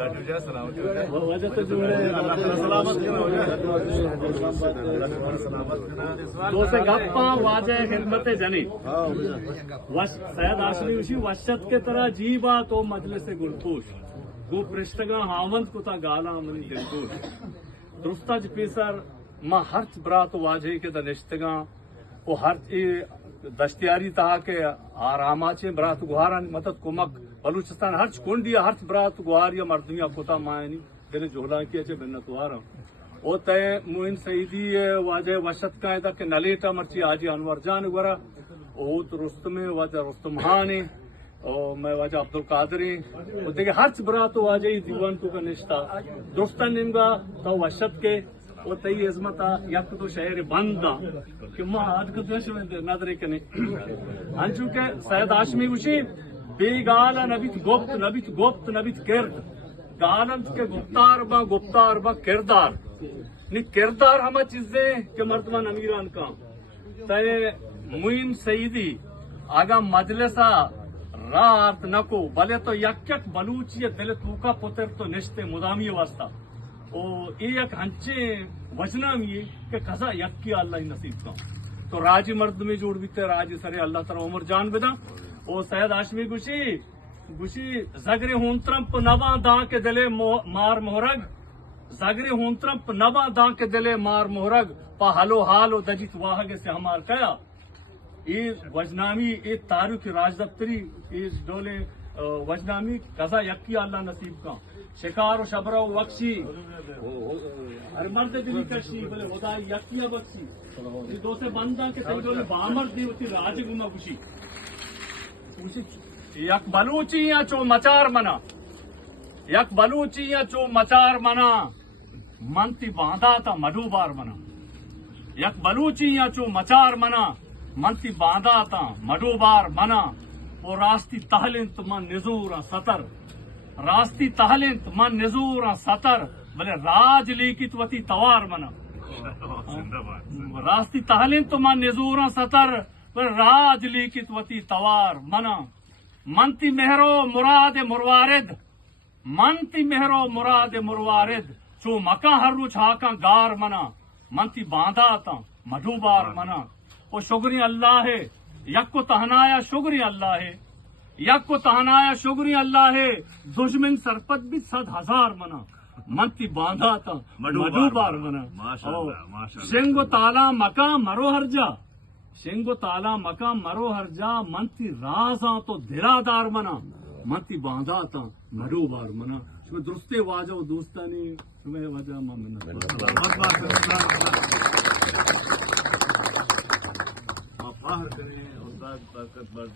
وجہ تو جو ہے دوست گپا واجہ خدمت جنی سید ہاشمی وشی وشت کے طرح جیبا تو مجلس گلپوش گو پرشتگاں ہاوند کو تا گالا منی دلپوش درستج پیسر ما ہرچ برات واجہ کے دنشتگاں وہ ہر دستیاری تہا کے آراماچے برات گوہاران مدد کمک بلوچستان ہرچ کنڈیا ہرچ برات گوہاریا مردمیا کوتا مائنی دل جولا کیا چے بنتوارا او تے موین سیدی واجہ وشت کا ہے کہ نلیٹا مرچی آجی انور جان گورا او رستم واجہ رستمہانی او میں واجہ عبدالقادری او دیکھے ہرچ برات واجہ دیوان کو کا نشتا درستان نمگا تو وشت کے وہ تی عظمت یک تو شہر بندہ کہ ماں آج کو دوش میں نظرے کنے انچو کہ سید ہاشمی گوشی بے گالا نبیت گفت کرد گالنت کے گفتار با کردار نی کردار ہمیں چیزیں کہ مردمان امیران کا تے موین سیدی آگا مجلسا رات نکو بلے تو یک بلوچی دل توکا پتر تو نشتے مدامی واسطہ او ایک ہنچے وجنام یہ کہ قضا یک کی اللہ نصیب کا تو راجی مرد میں جوڑ بیتے راجی سرے اللہ تعالی عمر جان بدا او سید ہاشمی گوشی زگری ہونترمپ نبا داں کے دلے مار مہرگ زگری ہونترمپ نبا داں کے دلے مار مہرگ پا حلو حالو دجیت واہگ سے ہمار کیا یہ وجنامی ایک تاریخ راج دفتری اس ڈولے وجنامی قضا یک کی اللہ نصیب کا شکار و شبرہ و وقشی ہر مرد دلی کشی بلے خدا یکیا بخشی یہ دو سے بندہ کے تنجولی بامرد دی ہوتی راج گما خوشی یک بلوچیاں چو مچار منا یک بلوچیاں چو مچار منا منتی باندھا تا مڈو بار منا یک بلوچیاں چو مچار منا منتی باندھا تا مڈو بار منا وہ راستی تہلنت من نزورا سطر راستی تہلنت من نزورا سطر بلے راج لیکت وتی توار منا راستی تہلنت من نزورا سطر بلے راج لیکت وتی توار منا منتی مہرو مراد مروارد منتی مہرو مراد مروارد چو مکا ہر روچ ہاکا گار منا منتی باندھا تا مڈو بار منا وہ شکری اللہ ہے یک کو تہنایا شکری اللہ ہے یک کو تہنایا شکری اللہ ہے دشمن سرپت بھی 100,000 منا منتی باندھا تا مڈو بار منا شنگو تالا مکا مرو ہر جا شنگو تالا مکا مرو ہر جا منتی رازاں تو دھرادار منا منتی باندھا تا مڈو بار منا شما درستے واجہ و دوستانی شما وجہ منت فاہر کریں اور طاقت بر